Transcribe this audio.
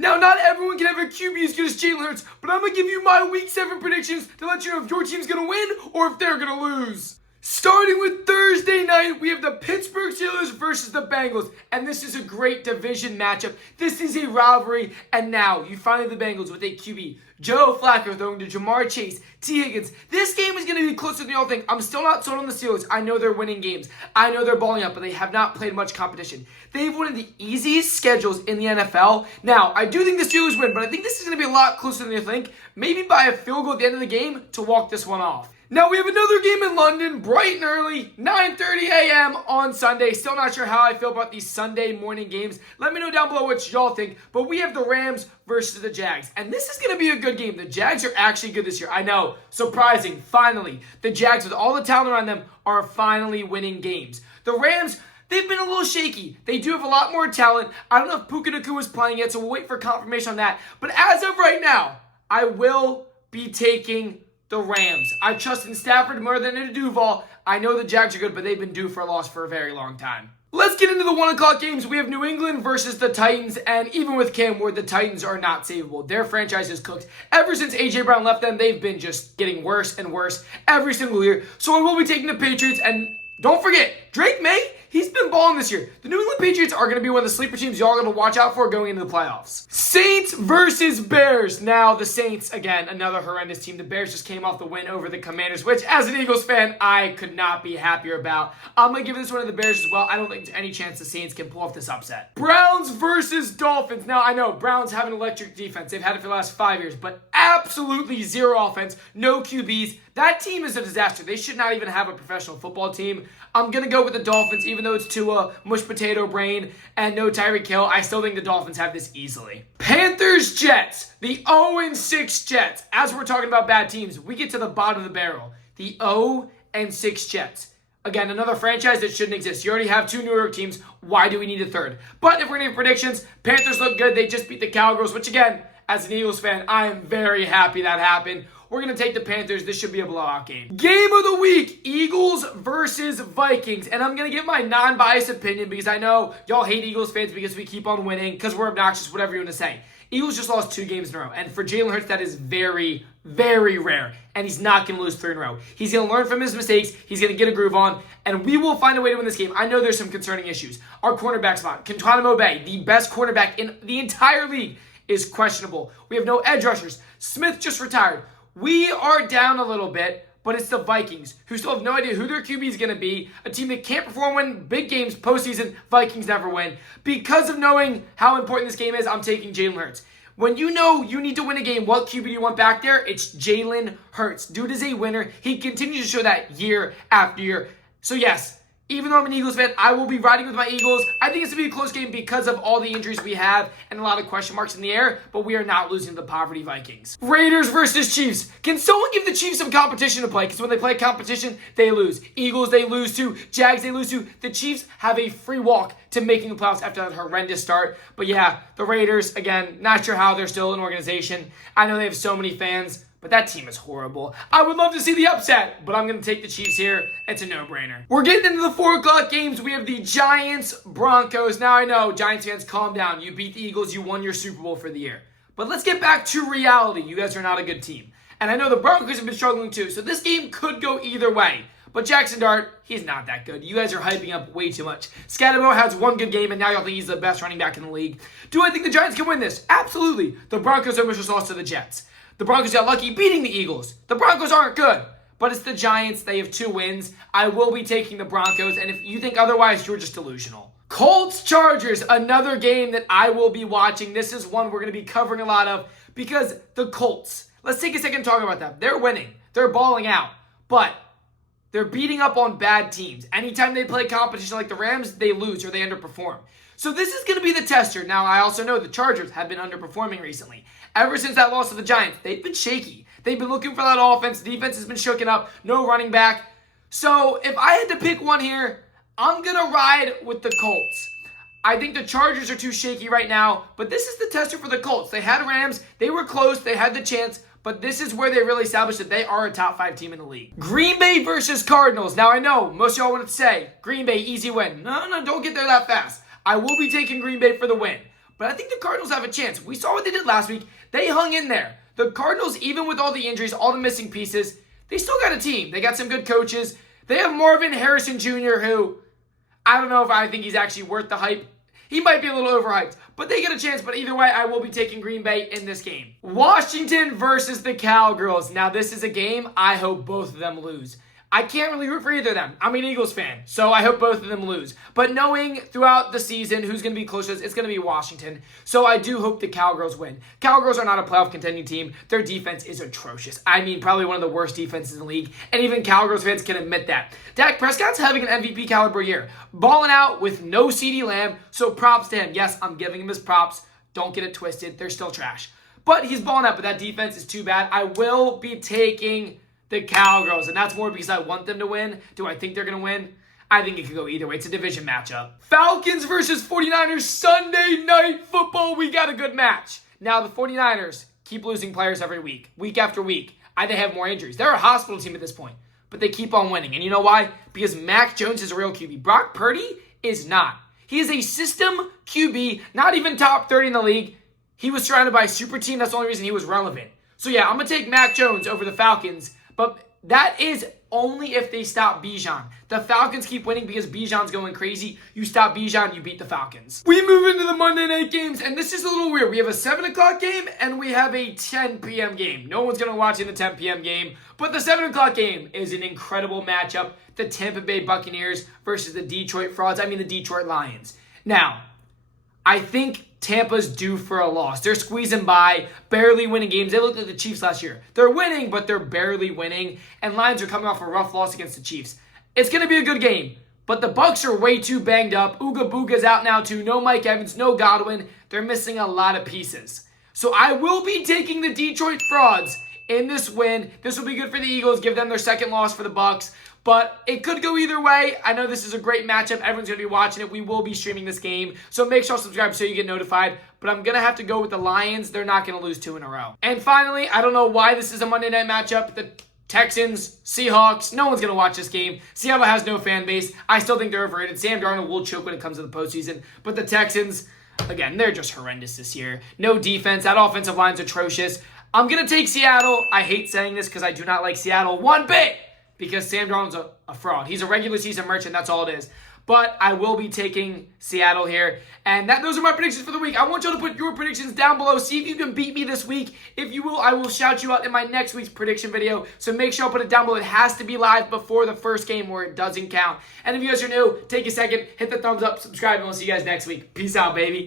Now, not everyone can have a QB as good as Jalen Hurts, but I'm going to give you my Week 7 predictions to let you know if your team's going to win or if they're going to lose. Starting with Thursday night, we have the Pittsburgh Steelers versus the Bengals, and this is a great division matchup. This is a rivalry, and now you finally have the Bengals with a QB. Joe Flacco throwing to Jamar Chase, T. Higgins. This game is going to be closer than you all think. I'm still not sold on the Steelers. I know they're winning games. I know they're balling up, but they have not played much competition. They've one of the easiest schedules in the NFL. Now, I do think the Steelers win, but I think this is going to be a lot closer than you think. Maybe by a field goal at the end of the game to walk this one off. Now, we have another game in London, bright and early, 9:30 a.m. on Sunday. Still not sure how I feel about these Sunday morning games. Let me know down below what y'all think. But we have the Rams versus the Jags. And this is going to be a good game. The Jags are actually good this year. I know, surprising, finally. The Jags, with all the talent around them, are finally winning games. The Rams, they've been a little shaky. They do have a lot more talent. I don't know if Puka Nacua is playing yet, so we'll wait for confirmation on that. But as of right now, I will be taking the Rams. I trust in Stafford more than in Duval. I know the Jags are good, but they've been due for a loss for a very long time. Let's get into the 1 o'clock games. We have New England versus the Titans, and even with Cam Ward, the Titans are not savable. Their franchise is cooked. Ever since A.J. Brown left them, they've been just getting worse and worse every single year. So I will be taking the Patriots, and don't forget, Drake May, he's been balling this year. The New England Patriots are going to be one of the sleeper teams y'all are going to watch out for going into the playoffs. Saints versus Bears. Now, the Saints, again, another horrendous team. The Bears just came off the win over the Commanders, which, as an Eagles fan, I could not be happier about. I'm going to give this one to the Bears as well. I don't think there's any chance the Saints can pull off this upset. Browns versus Dolphins. Now, I know Browns have an electric defense. They've had it for the last 5 years, but absolutely zero offense, no QBs. That team is a disaster. They should not even have a professional football team. I'm going to go with the Dolphins, even though it's Tua, mush potato brain, and no Tyreek Hill. I still think the Dolphins have this easily. Panthers-Jets, the 0-6 Jets. As we're talking about bad teams, we get to the bottom of the barrel. The 0-6 Jets. Again, another franchise that shouldn't exist. You already have 2 New York teams. Why do we need a third? But if we're going to have predictions, Panthers look good. They just beat the Cowgirls, which again, as an Eagles fan, I am very happy that happened. We're going to take the Panthers. This should be a blowout game. Game of the week, Eagles versus Vikings. And I'm going to give my non-biased opinion because I know y'all hate Eagles fans because we keep on winning, because we're obnoxious, whatever you want to say. Eagles just lost 2 games in a row. And for Jalen Hurts, that is very, very rare. And he's not going to lose 3 in a row. He's going to learn from his mistakes. He's going to get a groove on. And we will find a way to win this game. I know there's some concerning issues. Our cornerback spot, Guantanamo Bay, the best cornerback in the entire league, is questionable. We have no edge rushers. Smith just retired. We are down a little bit, but it's the Vikings, who still have no idea who their QB is going to be. A team that can't perform when big games, postseason, Vikings never win. Because of knowing how important this game is, I'm taking Jalen Hurts. When you know you need to win a game, what QB do you want back there? It's Jalen Hurts. Dude is a winner. He continues to show that year after year. So yes, even though I'm an Eagles fan, I will be riding with my Eagles. I think it's going to be a close game because of all the injuries we have and a lot of question marks in the air, but we are not losing to the poverty Vikings. Raiders versus Chiefs. Can someone give the Chiefs some competition to play? Because when they play competition, they lose. Eagles, they lose to. Jags, they lose to. The Chiefs have a free walk to making the playoffs after that horrendous start. But yeah, the Raiders, again, not sure how they're still an organization. I know they have so many fans, but that team is horrible. I would love to see the upset, but I'm going to take the Chiefs here. It's a no-brainer. We're getting into the 4 o'clock games. We have the Giants-Broncos. Now, I know, Giants fans, calm down. You beat the Eagles. You won your Super Bowl for the year. But let's get back to reality. You guys are not a good team. And I know the Broncos have been struggling too, so this game could go either way. But Jackson Dart, he's not that good. You guys are hyping up way too much. Scatterbo has 1 good game, and now y'all think he's the best running back in the league. Do I think the Giants can win this? Absolutely. The Broncos almost just lost to the Jets. The Broncos got lucky beating the Eagles. The Broncos aren't good, but it's the Giants. They have 2 wins. I will be taking the Broncos, and if you think otherwise, you're just delusional. Colts-Chargers, another game that I will be watching. This is one we're going to be covering a lot of because the Colts, let's take a second to talk about them. They're winning. They're balling out, but they're beating up on bad teams. Anytime they play competition like the Rams, they lose or they underperform. So this is going to be the tester. Now, I also know the Chargers have been underperforming recently. Ever since that loss to the Giants, they've been shaky. They've been looking for that offense. The defense has been shooken up. No running back. So if I had to pick one here, I'm going to ride with the Colts. I think the Chargers are too shaky right now, but this is the tester for the Colts. They had Rams. They were close. They had the chance. But this is where they really established that they are a top 5 team in the league. Green Bay versus Cardinals. Now, I know most of y'all want to say, Green Bay, easy win. No, don't get there that fast. I will be taking Green Bay for the win. but I think the Cardinals have a chance. We saw what they did last week. They hung in there. The Cardinals, even with all the injuries, all the missing pieces, they still got a team. They got some good coaches. They have Marvin Harrison Jr., who I don't know if I think he's actually worth the hype. He might be a little overhyped, but they get a chance. But either way, I will be taking Green Bay in this game. Washington versus the Cowgirls. Now, this is a game I hope both of them lose. I can't really root for either of them. I'm an Eagles fan, so I hope both of them lose. But knowing throughout the season who's going to be closest, it's going to be Washington. So I do hope the Cowgirls win. Cowgirls are not a playoff contending team. Their defense is atrocious. I mean, probably one of the worst defenses in the league, and even Cowgirls fans can admit that. Dak Prescott's having an MVP caliber year, balling out with no CeeDee Lamb, so props to him. Yes, I'm giving him his props. Don't get it twisted. They're still trash. But he's balling out, but that defense is too bad. I will be taking the Cowgirls, and that's more because I want them to win. Do I think they're going to win? I think it could go either way. It's a division matchup. Falcons versus 49ers, Sunday Night Football. We got a good match. Now, the 49ers keep losing players every week after week. They have more injuries. They're a hospital team at this point, but they keep on winning. And you know why? Because Mac Jones is a real QB. Brock Purdy is not. He is a system QB, not even top 30 in the league. He was surrounded by a super team. That's the only reason he was relevant. So yeah, I'm going to take Mac Jones over the Falcons. But that is only if they stop Bijan. The Falcons keep winning because Bijan's going crazy. You stop Bijan, you beat the Falcons. We move into the Monday night games, and this is a little weird. We have a 7 o'clock game, and we have a 10 p.m. game. No one's going to watch in the 10 p.m. game, but the 7 o'clock game is an incredible matchup. The Tampa Bay Buccaneers versus the Detroit Lions. Now, I think Tampa's due for a loss. They're squeezing by, barely winning games. They looked like the Chiefs last year. They're winning, but they're barely winning. And Lions are coming off a rough loss against the Chiefs. It's going to be a good game, but the Bucs are way too banged up. Ooga Booga's out now too. No Mike Evans, no Godwin. They're missing a lot of pieces. So I will be taking the Detroit Frauds in this win. This will be good for the Eagles. Give them their second loss for the Bucs. But it could go either way. I know this is a great matchup. Everyone's going to be watching it. We will be streaming this game. So make sure to subscribe so you get notified. But I'm going to have to go with the Lions. They're not going to lose 2 in a row. And finally, I don't know why this is a Monday night matchup. The Texans, Seahawks, no one's going to watch this game. Seattle has no fan base. I still think they're overrated. Sam Darnold will choke when it comes to the postseason. But the Texans, again, they're just horrendous this year. No defense. That offensive line's atrocious. I'm going to take Seattle. I hate saying this because I do not like Seattle one bit, because Sam Darnold's a fraud. He's a regular season merchant. That's all it is. But I will be taking Seattle here. And those are my predictions for the week. I want y'all to put your predictions down below. See if you can beat me this week. If you will, I will shout you out in my next week's prediction video. So make sure I'll put it down below. It has to be live before the first game where it doesn't count. And if you guys are new, take a second, hit the thumbs up, subscribe, and we'll see you guys next week. Peace out, baby.